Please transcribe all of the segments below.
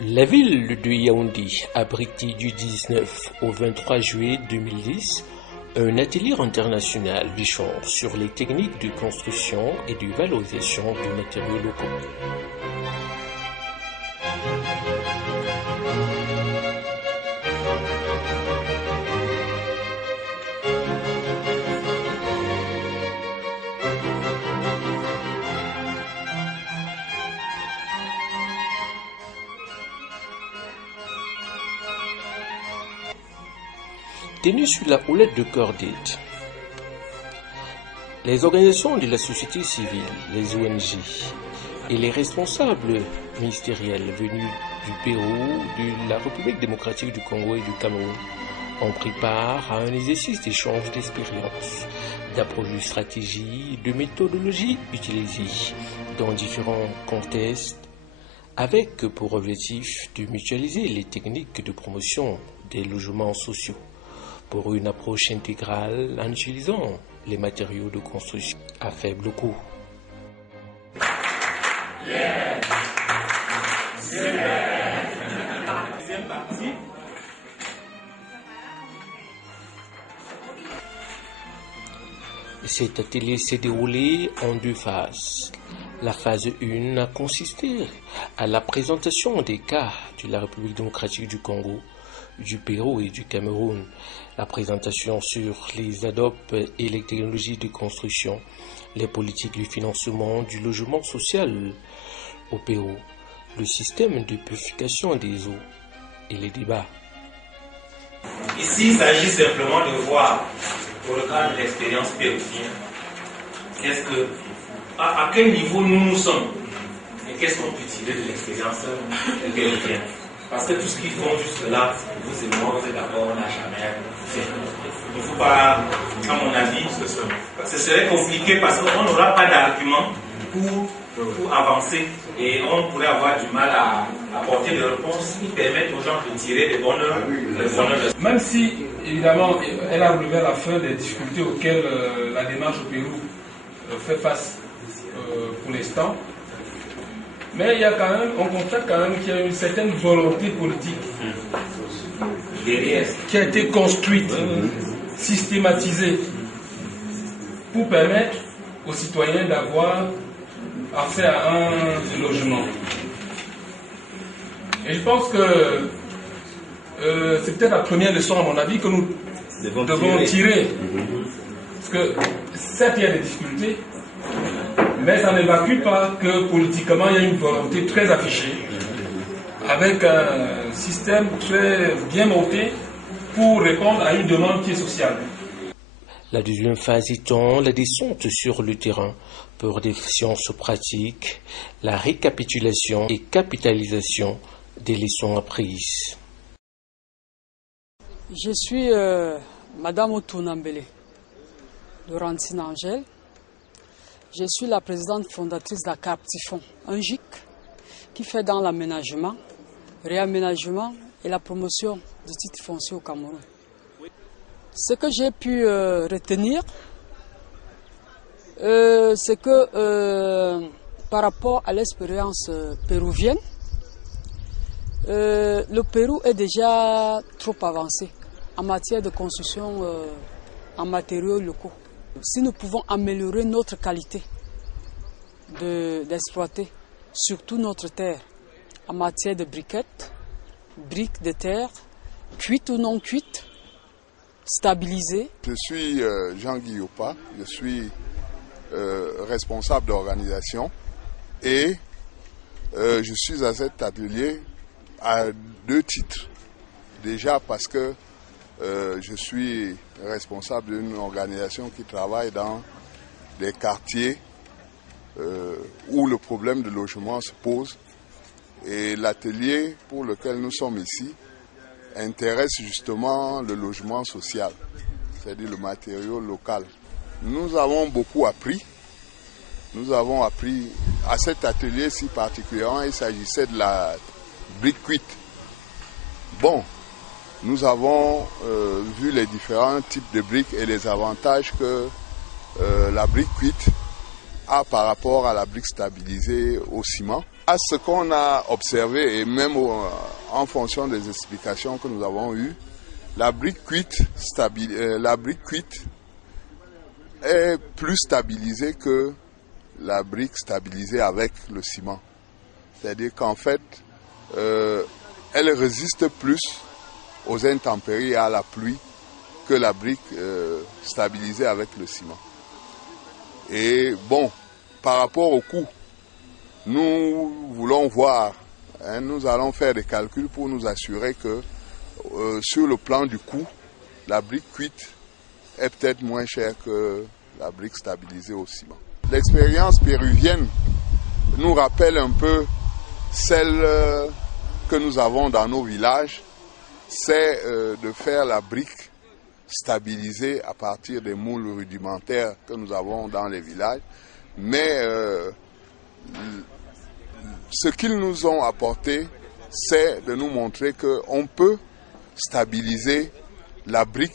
La ville de Yaoundé abrite du 19 au 23 juillet 2010 un atelier international d'échange sur les techniques de construction et de valorisation de matériaux locaux. Tenu sur la houlette de Cordate, les organisations de la société civile, les ONG et les responsables ministériels venus du Pérou, de la République démocratique du Congo et du Cameroun ont pris part à un exercice d'échange d'expériences, d'approches de stratégies, de méthodologies utilisées dans différents contextes, avec pour objectif de mutualiser les techniques de promotion des logements sociaux pour une approche intégrale en utilisant les matériaux de construction à faible coût. Cet atelier s'est déroulé en deux phases. La phase 1 a consisté à la présentation des cas de la République démocratique du Congo, du Pérou et du Cameroun, la présentation sur les adopts et les technologies de construction, les politiques de financement du logement social au Pérou, le système de purification des eaux et les débats. Ici, il s'agit simplement de voir, pour le cadre de l'expérience péruvienne, à quel niveau nous sommes et qu'est-ce qu'on peut tirer de l'expérience péruvienne. Parce que tout ce qu'ils font jusque-là, vous et moi, vous êtes d'accord, on n'a jamais fait. Il ne faut pas, à mon avis, ce serait compliqué parce qu'on n'aura pas d'argument pour avancer et on pourrait avoir du mal à apporter des réponses qui permettent aux gens de tirer des bonnes leçons. Même si, évidemment, elle a relevé à la fin des difficultés auxquelles la démarche au Pérou fait face pour l'instant, mais il y a quand même, on constate quand même qu'il y a une certaine volonté politique qui a été construite, systématisée, pour permettre aux citoyens d'avoir accès à un logement. Et je pense que c'est peut-être la première leçon, à mon avis, que nous devons tirer. Parce que certes, il y a des difficultés, mais ça n'évacue pas que politiquement, il y a une volonté très affichée, avec un système très bien monté pour répondre à une demande qui est sociale. La deuxième phase étant la descente sur le terrain pour des sciences pratiques, la récapitulation et capitalisation des leçons apprises. Je suis Madame Otunambele de Rancine Angèle. Je suis la présidente fondatrice de la Carptifon, un GIC qui fait dans l'aménagement, réaménagement et la promotion du titre foncier au Cameroun. Ce que j'ai pu retenir, c'est que par rapport à l'expérience péruvienne, le Pérou est déjà trop avancé en matière de construction en matériaux locaux. Si nous pouvons améliorer notre qualité d'exploiter, surtout notre terre, en matière de briquettes, briques de terre, cuites ou non cuites, stabilisées. Je suis Jean-Guy Yopa, je suis responsable d'organisation et je suis à cet atelier à deux titres. Déjà parce que je suis responsable d'une organisation qui travaille dans des quartiers où le problème de logement se pose. Et l'atelier pour lequel nous sommes ici intéresse justement le logement social, c'est-à-dire le matériau local. Nous avons beaucoup appris. Nous avons appris à cet atelier-ci particulièrement, il s'agissait de la brique cuite. Bon, nous avons vu les différents types de briques et les avantages que la brique cuite a par rapport à la brique stabilisée au ciment. À ce qu'on a observé et même en fonction des explications que nous avons eues, la brique cuite est plus stabilisée que la brique stabilisée avec le ciment. C'est-à-dire qu'en fait, elle résiste plus aux intempéries et à la pluie que la brique stabilisée avec le ciment. Et bon, par rapport au coût, nous voulons voir, nous allons faire des calculs pour nous assurer que sur le plan du coût, la brique cuite est peut-être moins chère que la brique stabilisée au ciment. L'expérience péruvienne nous rappelle un peu celle que nous avons dans nos villages, c'est de faire la brique stabilisée à partir des moules rudimentaires que nous avons dans les villages. Mais ce qu'ils nous ont apporté, c'est de nous montrer qu'on peut stabiliser la brique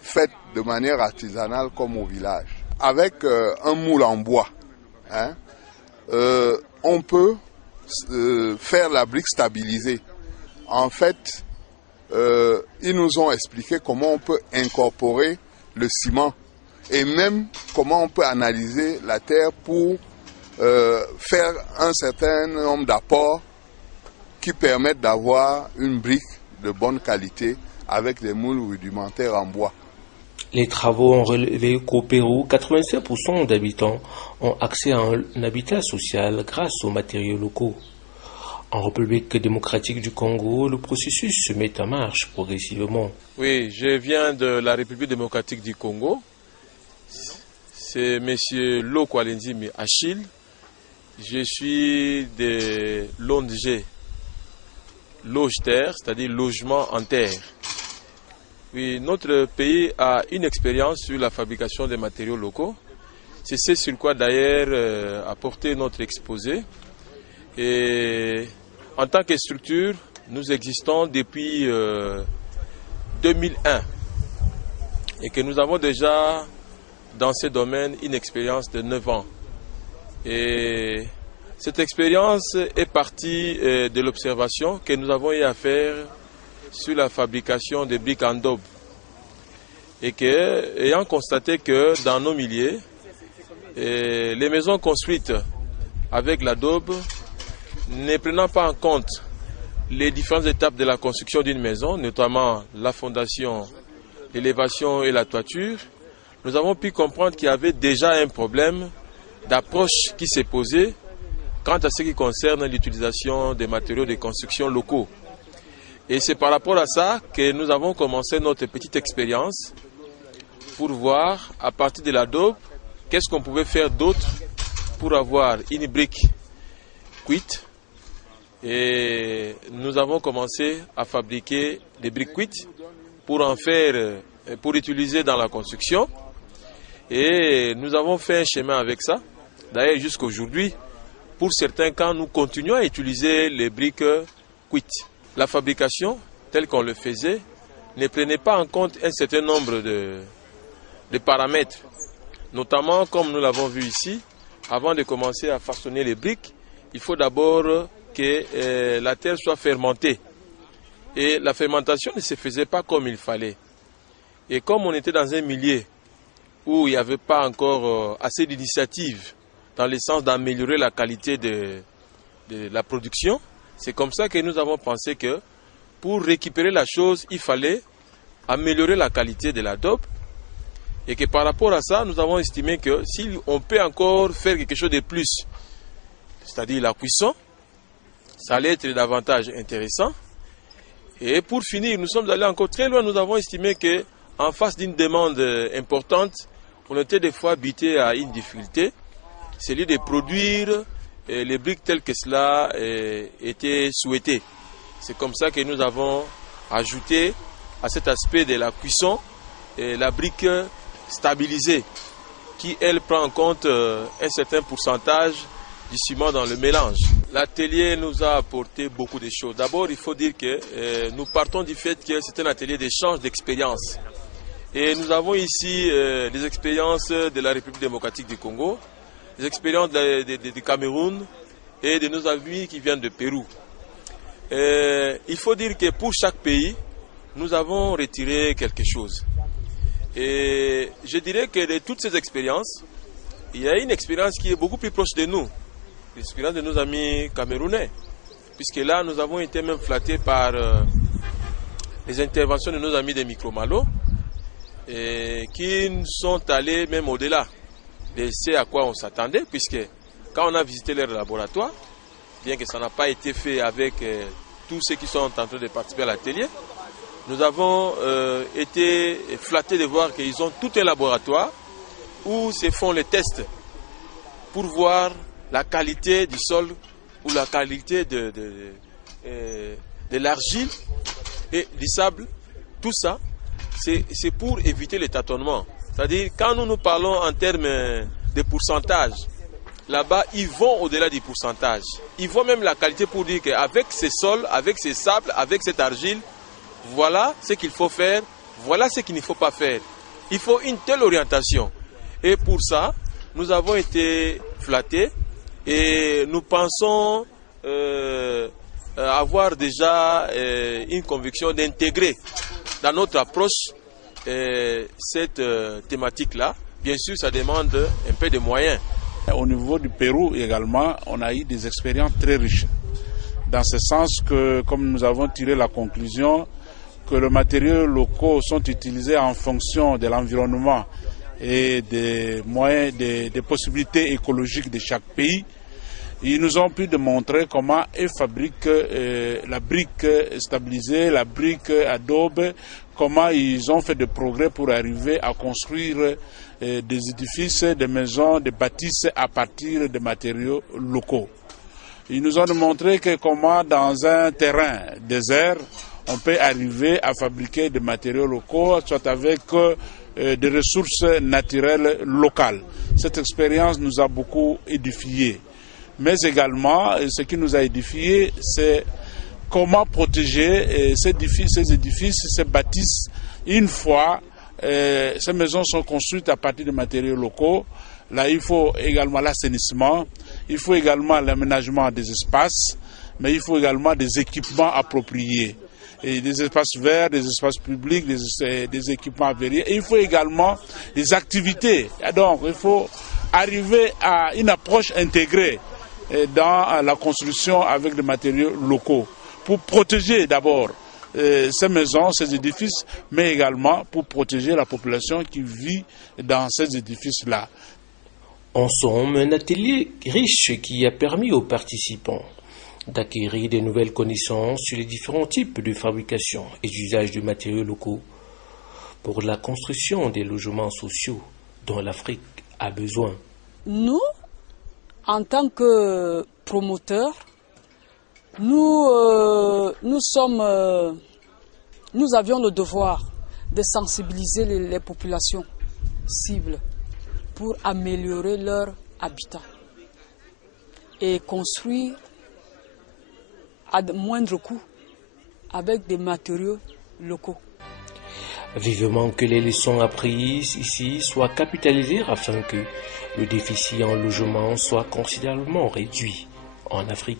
faite de manière artisanale comme au village. Avec un moule en bois, on peut faire la brique stabilisée. En fait, ils nous ont expliqué comment on peut incorporer le ciment et même comment on peut analyser la terre pour faire un certain nombre d'apports qui permettent d'avoir une brique de bonne qualité avec des moules rudimentaires en bois. Les travaux ont relevé qu'au Pérou, 85% d'habitants ont accès à un habitat social grâce aux matériaux locaux. En République démocratique du Congo, le processus se met en marche progressivement. Oui, je viens de la République démocratique du Congo. C'est M. Lokwalenzimi Achille. Je suis de l'ONG Loge-Terre, c'est-à-dire logement en terre. Oui, notre pays a une expérience sur la fabrication des matériaux locaux. C'est ce sur quoi d'ailleurs a porté notre exposé. Et en tant que structure, nous existons depuis 2001 et que nous avons déjà dans ce domaine une expérience de 9 ans. Et cette expérience est partie de l'observation que nous avons eu à faire sur la fabrication des briques en daube. Et que, ayant constaté que dans nos milieux, les maisons construites avec la daube, ne prenant pas en compte les différentes étapes de la construction d'une maison, notamment la fondation, l'élévation et la toiture, nous avons pu comprendre qu'il y avait déjà un problème d'approche qui s'est posé quant à ce qui concerne l'utilisation des matériaux de construction locaux. Et c'est par rapport à ça que nous avons commencé notre petite expérience pour voir, à partir de la daube, qu'est-ce qu'on pouvait faire d'autre pour avoir une brique cuite. Et nous avons commencé à fabriquer des briques cuites pour en faire, pour utiliser dans la construction. Et nous avons fait un chemin avec ça. D'ailleurs, jusqu'à aujourd'hui, pour certains cas, nous continuons à utiliser les briques cuites. La fabrication, telle qu'on le faisait, ne prenait pas en compte un certain nombre de paramètres. Notamment, comme nous l'avons vu ici, avant de commencer à façonner les briques, il faut d'abord que la terre soit fermentée. Et la fermentation ne se faisait pas comme il fallait. Et comme on était dans un milieu où il n'y avait pas encore assez d'initiatives dans le sens d'améliorer la qualité de la production, c'est comme ça que nous avons pensé que pour récupérer la chose, il fallait améliorer la qualité de la daube. Et que par rapport à ça, nous avons estimé que si on peut encore faire quelque chose de plus, c'est-à-dire la cuisson, ça allait être davantage intéressant. Et pour finir, nous sommes allés encore très loin. Nous avons estimé qu'en face d'une demande importante, on était des fois buté à une difficulté, celui de produire les briques telles que cela était souhaité. C'est comme ça que nous avons ajouté à cet aspect de la cuisson la brique stabilisée, qui elle prend en compte un certain pourcentage du ciment dans le mélange. L'atelier nous a apporté beaucoup de choses. D'abord, il faut dire que nous partons du fait que c'est un atelier d'échange d'expériences. Et nous avons ici des expériences de la République démocratique du Congo, les expériences du Cameroun et de nos amis qui viennent de Pérou. Il faut dire que pour chaque pays, nous avons retiré quelque chose. Et je dirais que de toutes ces expériences, il y a une expérience qui est beaucoup plus proche de nous, l'expérience de nos amis camerounais. Puisque là, nous avons été même flattés par les interventions de nos amis des Micro-Malo, qui sont allés même au-delà de ce à quoi on s'attendait, puisque quand on a visité leur laboratoire, bien que ça n'a pas été fait avec tous ceux qui sont en train de participer à l'atelier, nous avons été flattés de voir qu'ils ont tout un laboratoire où se font les tests pour voir la qualité du sol ou la qualité de l'argile et du sable. Tout ça, c'est pour éviter les tâtonnements. C'est-à-dire, quand nous parlons en termes de pourcentage, là-bas, ils vont au-delà du pourcentage. Ils voient même la qualité pour dire qu'avec ces sols, avec ces sables, avec cette argile, voilà ce qu'il faut faire, voilà ce qu'il ne faut pas faire. Il faut une telle orientation. Et pour ça, nous avons été flattés et nous pensons avoir déjà une conviction d'intégrer dans notre approche cette thématique-là. Bien sûr, ça demande un peu de moyens. Au niveau du Pérou également, on a eu des expériences très riches. Dans ce sens que, comme nous avons tiré la conclusion, que les matériaux locaux sont utilisés en fonction de l'environnement et des moyens, des possibilités écologiques de chaque pays. Ils nous ont pu démontrer comment ils fabriquent la brique stabilisée, la brique adobe, comment ils ont fait des progrès pour arriver à construire des édifices, des maisons, des bâtisses à partir de matériaux locaux. Ils nous ont démontré que comment dans un terrain désert, on peut arriver à fabriquer des matériaux locaux, soit avec des ressources naturelles locales. Cette expérience nous a beaucoup édifiés. Mais également, ce qui nous a édifiés, c'est comment protéger ces édifices, ces bâtisses, une fois ces maisons sont construites à partir de matériaux locaux. Là, il faut également l'assainissement, il faut également l'aménagement des espaces, mais il faut également des équipements appropriés. Et des espaces verts, des espaces publics, des équipements verriers. Et il faut également des activités. Et donc, il faut arriver à une approche intégrée dans la construction avec des matériaux locaux pour protéger d'abord ces maisons, ces édifices, mais également pour protéger la population qui vit dans ces édifices-là. En somme, un atelier riche qui a permis aux participants d'acquérir de nouvelles connaissances sur les différents types de fabrication et d'usage de matériaux locaux pour la construction des logements sociaux dont l'Afrique a besoin. Nous, en tant que promoteurs, nous avions le devoir de sensibiliser les populations cibles pour améliorer leur habitat et construire à moindre coût avec des matériaux locaux. Vivement que les leçons apprises ici soient capitalisées afin que le déficit en logement soit considérablement réduit en Afrique.